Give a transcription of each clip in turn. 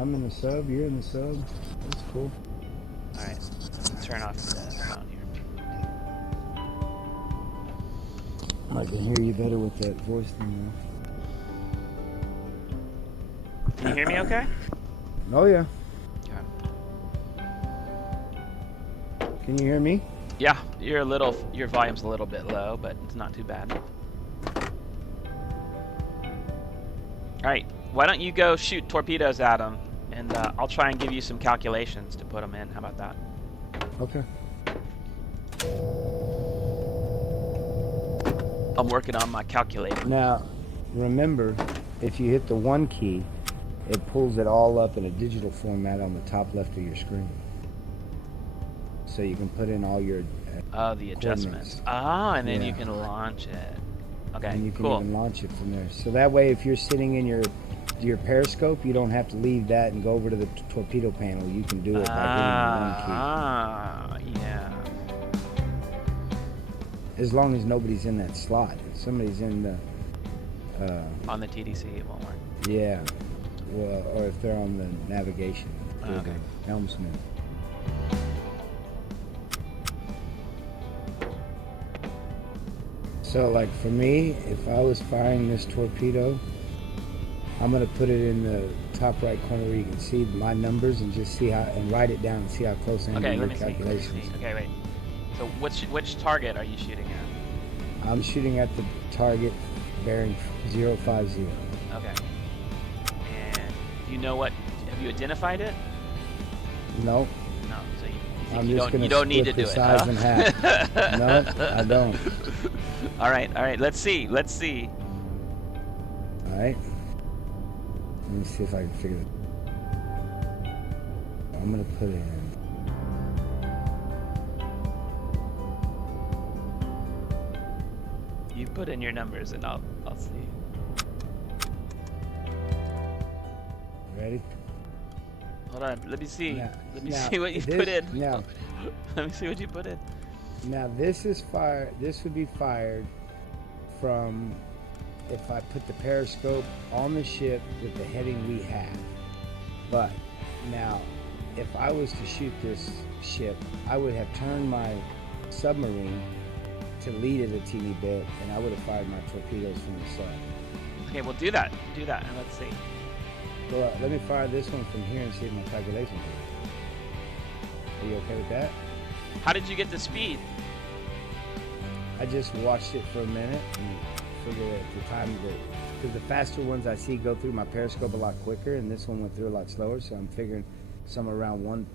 I'm in the sub. You're in the sub. That's cool. All right, let me turn off the sound here. I can hear you better with that voice thing Can you hear me okay? though. Oh yeah. Yeah. Can you hear me? Yeah, your volume's a little bit low, but it's not too bad. All right, why don't you go shoot torpedoes at them, and I'll try and give you some calculations to put them in. How about that? Okay. I'm working on my calculator. Now, remember, if you hit the 1 key, it pulls it all up in a digital format on the top left of your screen. So you can put in all your the adjustments. And then you can launch it. Okay, and you can cool. even launch it from there. So that way, if you're sitting in your periscope, you don't have to leave that and go over to the torpedo panel. You can do it by hitting the 1 key. Yeah. As long as nobody's in that slot. If somebody's in the... on the TDC, it won't work. Yeah. Well, or if they're on the navigation. Okay. Helmsman. So, like, for me, if I was firing this torpedo, I'm going to put it in the top right corner where you can see my numbers and just see how, and write it down and see how close I am to your calculations. Okay, wait. So which target are you shooting at? I'm shooting at the target bearing 050. Okay. And do you know what? Have you identified it? Nope. No. So I'm you just going to don't need to split do the it. size in half. No, I don't. All right. Let's see. All right. Let me see if I can figure it. I'm going to put it in. You put in your numbers and I'll see. Ready? Hold on. Let me see. Let me Now, see what you put in. Now, Let me see what you put in. now this is fire. This would be fired from if I put the periscope on the ship with the heading we have. But now, if I was to shoot this ship, I would have turned my submarine to lead it a teeny bit, and I would have fired my torpedoes from the sub. Okay, well do that, and let's see. Well, let me fire this one from here and see if my calculations are. Are you okay with that? How did you get the speed? I just watched it for a minute and figured at the time that, because the faster ones I see go through my periscope a lot quicker, and this one went through a lot slower, so I'm figuring somewhere around 1,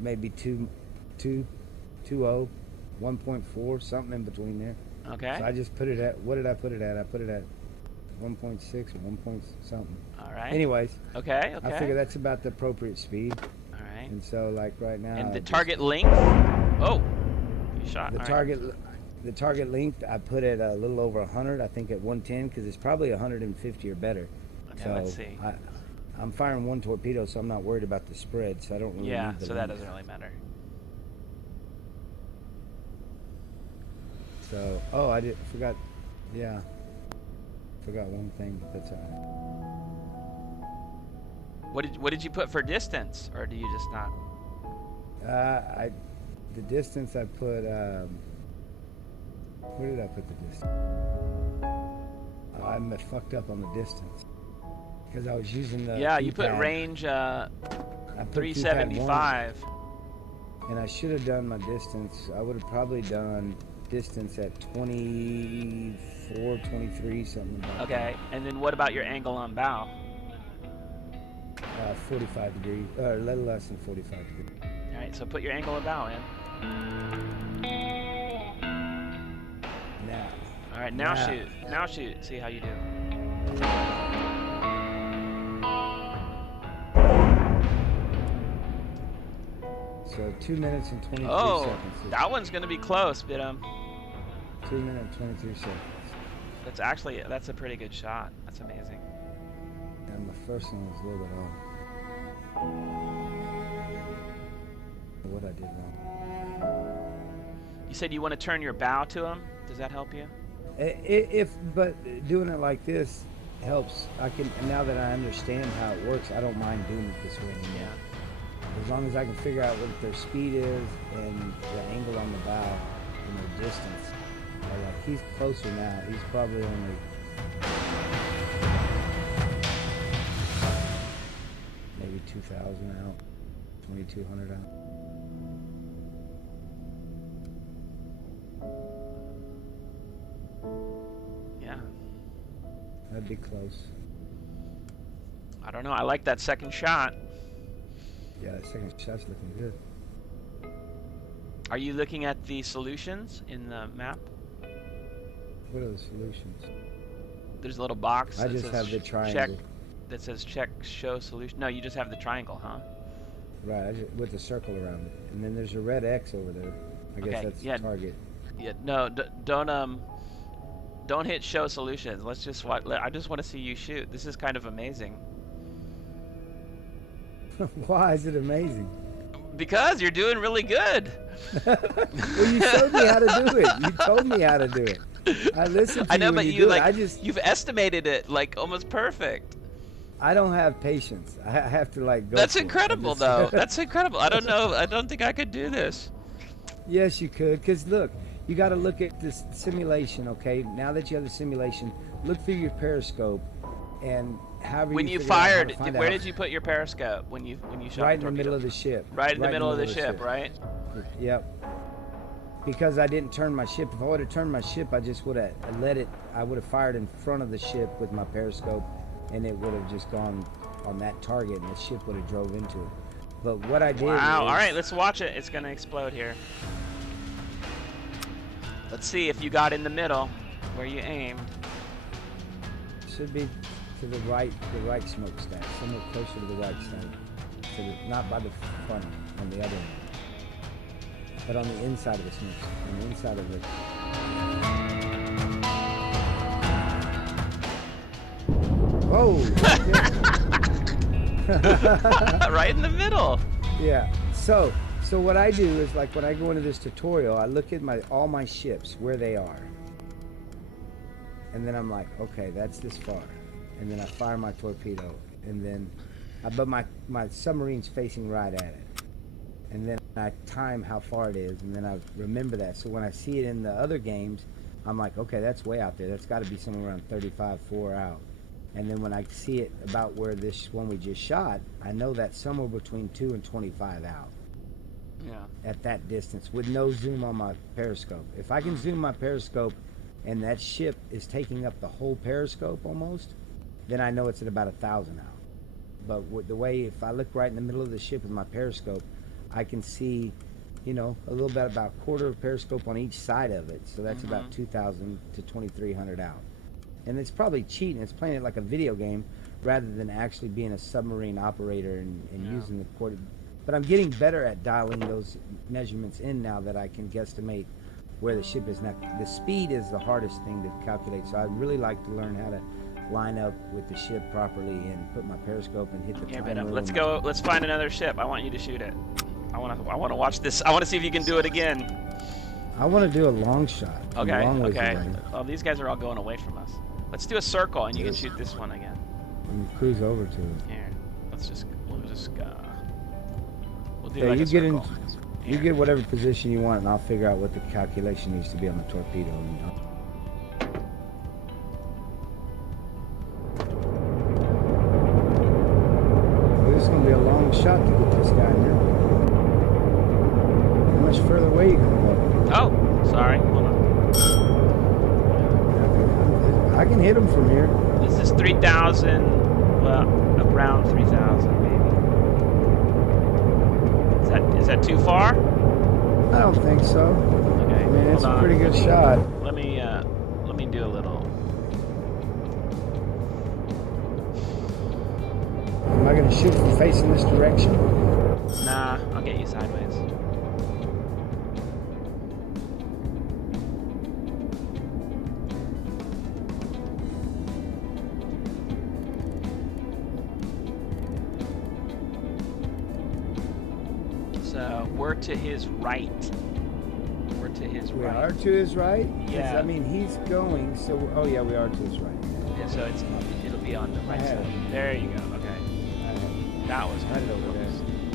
maybe 2.0, 1.4, something in between there. Okay. So I just put it at, what did I put it at? I put it at 1.6 or 1 point something. All right. Anyways. Okay. I figure that's about the appropriate speed. All right. And so, like right now. And the target length? Oh, you shot. The target length I put at a little over 100. I think at 110 because it's probably 150 or better. Okay. So Let's see. I'm firing 1 torpedo, so I'm not worried about the spread. So I don't really. Yeah. Need the So length. that doesn't really matter. So forgot. Yeah. Forgot one thing, but that's all right. What did you put for distance, or do you just not? The distance I put. Where did I put the distance? I fucked up on the distance because I was using the. Yeah, you put range. I put 375. And I should have done my distance. I would have probably done distance at 24, 23, something like that. Okay, and then what about your angle on bow? 45 degrees, or a little less than 45 degrees. All right, so put your angle of bow in. Now. All right, now shoot. Now shoot. See how you do. So 2 minutes and 23 seconds. Oh, that one's gonna be close, but 2 minutes 23 seconds. That's a pretty good shot. That's amazing. And the first one was a little bit off. What I did wrong. You said you want to turn your bow to him. Does that help you? But doing it like this, helps. I can now that I understand how it works, I don't mind doing it this way anymore. Yeah. As long as I can figure out what their speed is and the angle on the bow and their distance. Like he's closer now. He's probably only maybe 2,000 out, 2,200 out. Yeah. That'd be close. I don't know. I like that second shot. Yeah, the second shot's looking good. Are you looking at the solutions in the map? What are the solutions? There's a little box. I that just says have the triangle. that says check show solution. No, you just have the triangle, huh? Right, with the circle around it. And then there's a red X over there. I guess Okay, that's yeah. the target. Yeah. No, don't hit show solutions. Let's just watch. I just want to see you shoot. This is kind of amazing. Why is it amazing? Because you're doing really good. Well, you showed me how to do it. You told me how to do it. I listened to I know, you when but you you do like it. you've estimated it like almost perfect. I don't have patience. I have to like go. That's for it. incredible, though. That's incredible. I don't know. I don't think I could do this. Yes, you could. Because look, you got to look at this simulation. Okay, now that you have the simulation, look through your periscope, and however When you figure out how to fired, find where out- did you put your periscope when you shot Right the in the middle torpedo? of the ship. Right in the middle of the ship, right? Yep. Because I didn't turn my ship. If I would have turned my ship, I just would have let it. I would have fired in front of the ship with my periscope, and it would have just gone on that target, and the ship would have drove into it. But what I did. Wow. was- All right, let's watch it. It's gonna explode here. Let's see if you got in the middle where you aimed. Should be to the right smokestack, somewhere closer to the right side. Not by the front, on the other end, but on the inside of the smokestack, on the inside of it. Whoa! Right in the middle. Yeah. So what I do is, like, when I go into this tutorial, I look at all my ships, where they are. And then I'm like, okay, that's this far. And then I fire my torpedo. And then, but my submarine's facing right at it. And then I time how far it is, and then I remember that. So when I see it in the other games, I'm like, okay, that's way out there. That's got to be somewhere around 35, 4 out. And then when I see it about where this one we just shot, I know that's somewhere between 2 and 25 out. Yeah. At that distance, with no zoom on my periscope. If I can zoom my periscope and that ship is taking up the whole periscope almost, then I know it's at about 1,000 out. But with the way, if I look right in the middle of the ship with my periscope, I can see, a little bit, about a quarter of periscope on each side of it. So that's about 2,000 to 2,300 out. And it's probably cheating. It's playing it like a video game rather than actually being a submarine operator and using the coordinate. But I'm getting better at dialing those measurements in now that I can guesstimate where the ship is. Now, the speed is the hardest thing to calculate, so I'd really like to learn how to line up with the ship properly and put my periscope and hit the Here, timer. let's go. Let's find another ship. I want you to shoot it. I want to watch this. I want to see if you can do it again. I want to do a long shot. Okay. Long ways Okay. away. Oh, these guys are all going away from us. Let's do a circle, and you can shoot this one again. And cruise over to it. Here. We'll just go. We'll do Yeah, like you a get in. circle. You Here. get whatever position you want, and I'll figure out what the calculation needs to be on the torpedo. This is going to be a long shot to get this guy now. How much further away are you going to go? Oh, sorry. Hold on. I can hit him from here. This is 3,000. Well, around 3,000 maybe. Is that too far? I don't think so. Okay. I mean, it's hold a on. pretty good shot. Let me do a little. Am I going to shoot from facing this direction? Nah, I'll get you sideways. So we're to his right. We're to his We right. are to his right? 'Cause, Yeah. I mean, he's going, so... Oh, yeah, we are to his right. Yeah, so should be on the right side. There you go. Okay. That was I had it over close. there.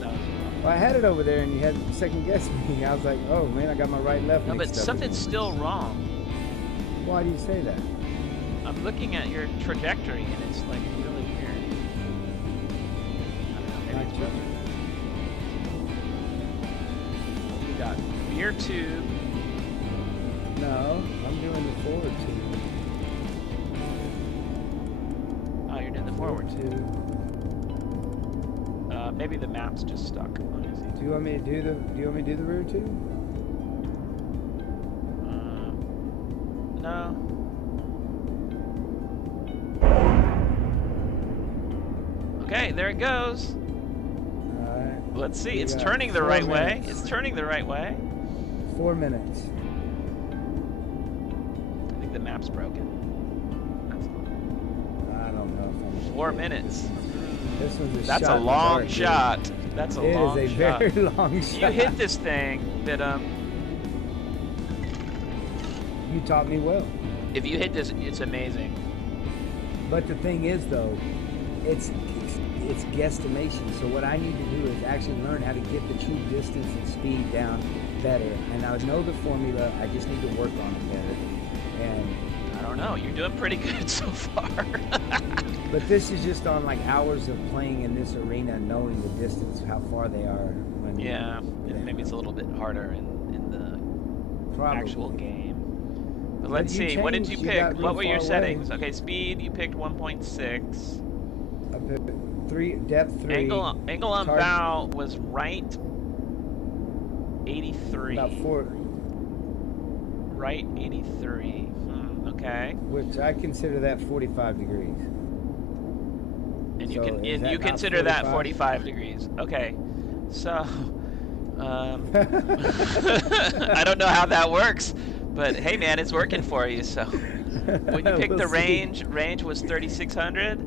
That was Well, I had it over there, and you had second guess me. I was like, oh man, I got my right left. no, but mixed up something's again. still wrong. Why do you say that? I'm looking at your trajectory, and it's like really weird. I don't know. Maybe Not it's you. broken. We got rear tube. No, I'm doing the forward tube. Oh, you're doing the forward tube. tube. Maybe the map's just stuck. Let me see. Do you want me to do the? Do you want me to do the rear tube? No. Okay, there it goes. All right. Let's see. We It's got turning the 4 right way. minutes. It's turning the right way. 4 minutes. I think the map's broken. That's all. I don't know if I'm. 4 minutes. This one's a That's shot a in the long dark, dude. shot. That's a long It is a shot. very long shot. You hit this thing, but You taught me well. if you hit this, it's amazing. But the thing is, though, it's guesstimation. So what I need to do is actually learn how to get the true distance and speed down better. And I know the formula. I just need to work on it better. And I don't know. You're doing pretty good so far. but this is just on like hours of playing in this arena, knowing the distance, how far they are. When Yeah, and maybe it's a little bit harder in the Probably. actual game. But But let's you see. What did changed. you You pick? got real What were your far away. settings? Okay, speed. You picked 1.6. I put 3 depth 3. Angle on Target- bow was right 83. About 4, Right 83. Okay. which I consider that 45 degrees. And So is and that you not consider that 45? 45 degrees. Okay. So I don't know how that works, but hey man, it's working for you. So when you picked We'll the see. range was 3600.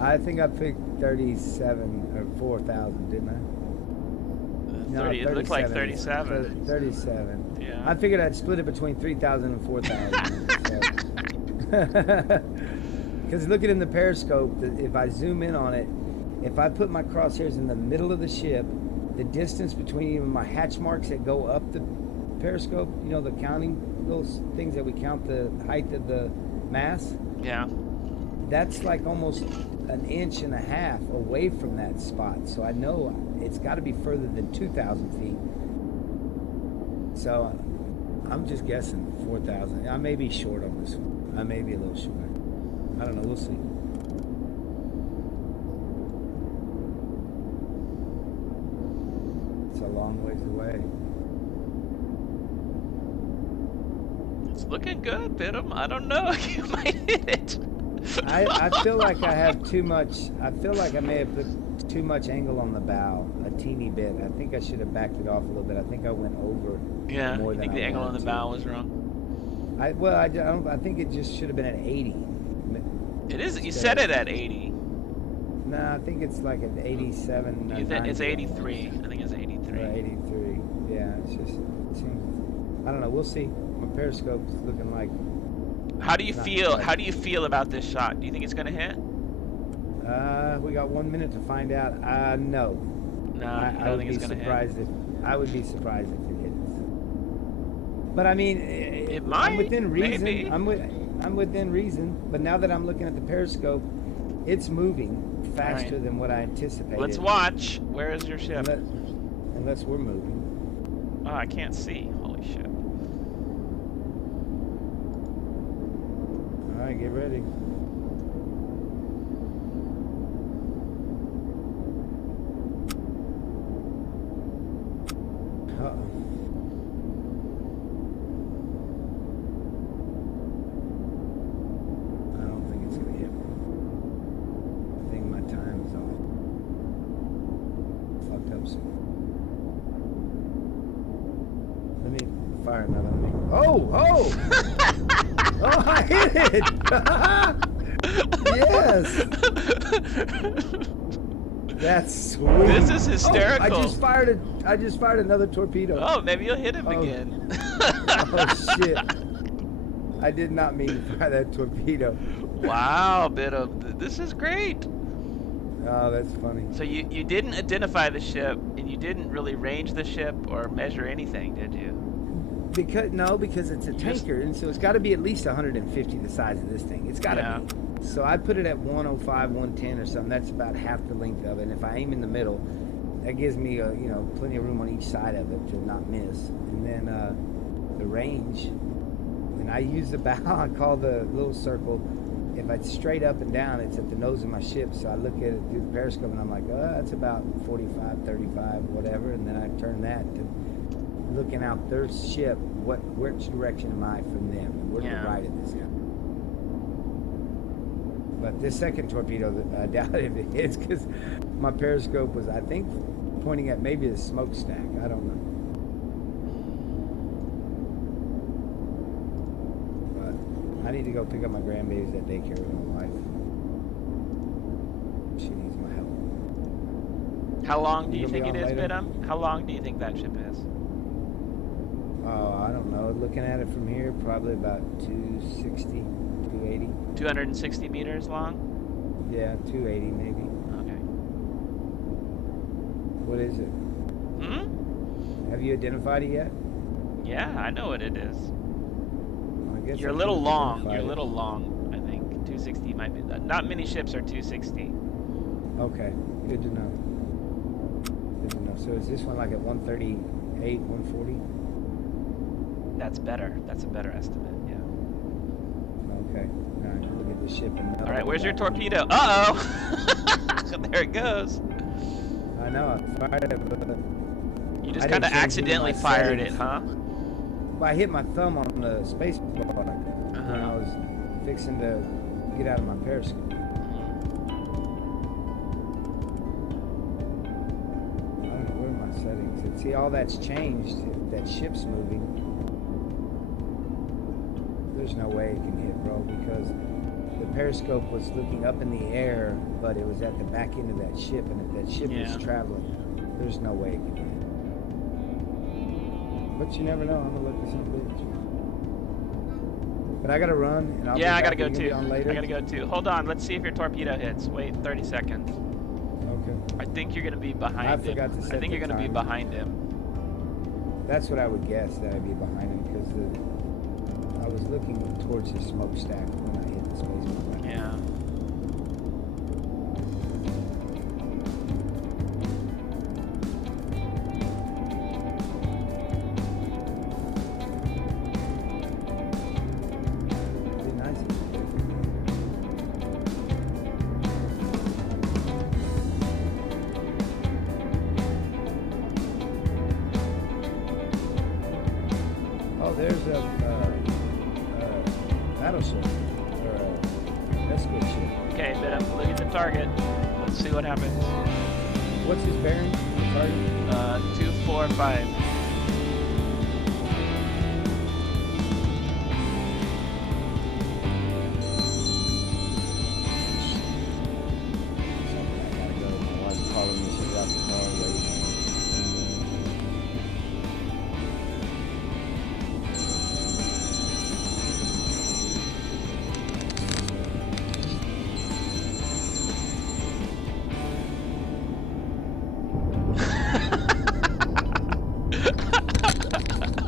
I think I picked 37 or 4,000, didn't I? No, 30, it looked like 37. 37. 37. Yeah. I figured I'd split it between 3,000 and 4,000. Because looking in the periscope, if I zoom in on it, if I put my crosshairs in the middle of the ship, the distance between even my hatch marks that go up the periscope, you know, the counting, those things that we count the height of the mast, Yeah. that's like almost an inch and a half away from that spot. So I know it's got to be further than 2,000 feet. So I'm just guessing 4,000. I may be short on this one. I may be a little short. I don't know. We'll see. It's a long ways away. It's looking good, Bidham. I don't know. You might hit it. I feel like I have too much. I feel like I may have put too much angle on the bow, a teeny bit. I think I should have backed it off a little bit. I think I went over. Yeah. More You than think I the angle on the wanted bow to. was wrong? I think it just should have been at 80. It is. You set it at 80. No, I think it's like an 87. You think it's 90 83? I think it's 83. Or 83. Yeah, it seems. I don't know. We'll see. My periscope's looking like. How do you Not feel? quite. How do you feel about this shot? Do you think it's gonna hit? We got 1 minute to find out. No. No, I I don't would think be it's gonna surprised hit. I would be surprised if it hits. But I mean, It might. I'm within reason. Maybe. I'm within reason. But now that I'm looking at the periscope, it's moving faster Alright. than what I anticipated. Let's watch. Where is your ship? Unless we're moving. Oh, I can't see. Holy shit. All right, get ready. Uh-oh. I don't think it's gonna hit me. I think my time is off. Fucked up some. Let me fire another one. Oh! Oh, I hit it! Yes! That's sweet. This is hysterical. Oh, I just fired another torpedo. Oh, maybe you'll hit him Oh. again. Oh shit. I did not mean to fire that torpedo. Wow, this is great. Oh, that's funny. So you didn't identify the ship, and you didn't really range the ship or measure anything, did you? Because it's a tanker, and so it's got to be at least 150 the size of this thing. It's got to be. So I put it at 105, 110 or something. That's about half the length of it. And if I aim in the middle, that gives me plenty of room on each side of it to not miss. And then the range, and I use the bow. I call the little circle. If it's straight up and down, it's at the nose of my ship. So I look at it through the periscope, and I'm like, that's about 45, 35, whatever. And then I turn that to looking out their ship. Which direction am I from them? Where to the right of this guy? But this second torpedo, I doubt if it hits because my periscope was, I think, pointing at maybe the smokestack. I don't know. But I need to go pick up my grandbabies at daycare with my wife. She needs my help. How long do you think it is, Bidum? How long do you think that ship is? Oh, I don't know. Looking at it from here, probably about 260, 280. 260 meters long? Yeah, 280 maybe. Okay. What is it? Have you identified it yet? Yeah, I know what it is. Well, I guess You're a little long. You're a little long, I think. 260 might be. Not many ships are 260. Okay, good to know. Good to know. So is this one like at 138, 140? That's better. That's a better estimate, yeah. Okay. All right, look at the ship. All right, where's your torpedo? Uh-oh! There it goes. I know, I fired it, but... You just kind of accidentally fired it, huh? Well, I hit my thumb on the space bar when I was fixing to get out of my periscope. I don't know, where are my settings? And see, all that's changed. That ship's moving. There's no way it can hit, bro, because the periscope was looking up in the air, but it was at the back end of that ship, and if that ship is traveling, there's no way it can hit. But you never know. I'm gonna look at some bitch. But I gotta run, and I'll I gotta go too. Later. I gotta go too. Hold on. Let's see if your torpedo hits. Wait 30 seconds. Okay. I think you're gonna be behind him. I think you're gonna be behind him. That's what I would guess, that I'd be behind him, because I was looking towards the smokestack when I hit the space bar. Yeah. There's a battleship, or a escort ship. Okay, Bidum, look at the target. Let's see what happens. What's his bearing? Target? 245. I gotta go. My wife's calling me. She's out the car waiting.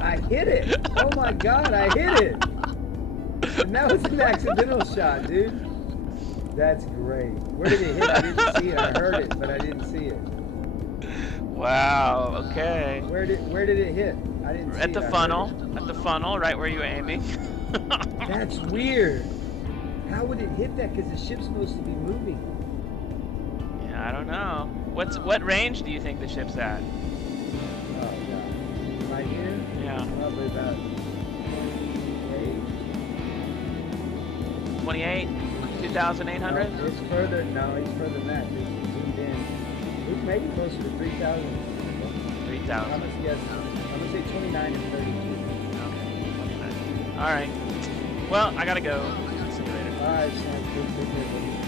I hit it! Oh my god, I hit it! And that was an accidental shot, dude. That's great. Where did it hit? I didn't see it. I heard it, but I didn't see it. Wow, okay. Where did it hit? I didn't see it. At the funnel. At the funnel, right where you were aiming. That's weird. How would it hit that? Because the ship's supposed to be moving. Yeah, I don't know. What range do you think the ship's at? Oh, God. Right here? Yeah. Probably about 28. 28? 2,800? No, it's further. No, it's further than that. It's zoomed in. It's maybe closer to 3,000. 3,000. I'm gonna say 29 and 32. Okay, 29. All right. Well, I gotta go. See you later. All right, sounds good. Take care, buddy.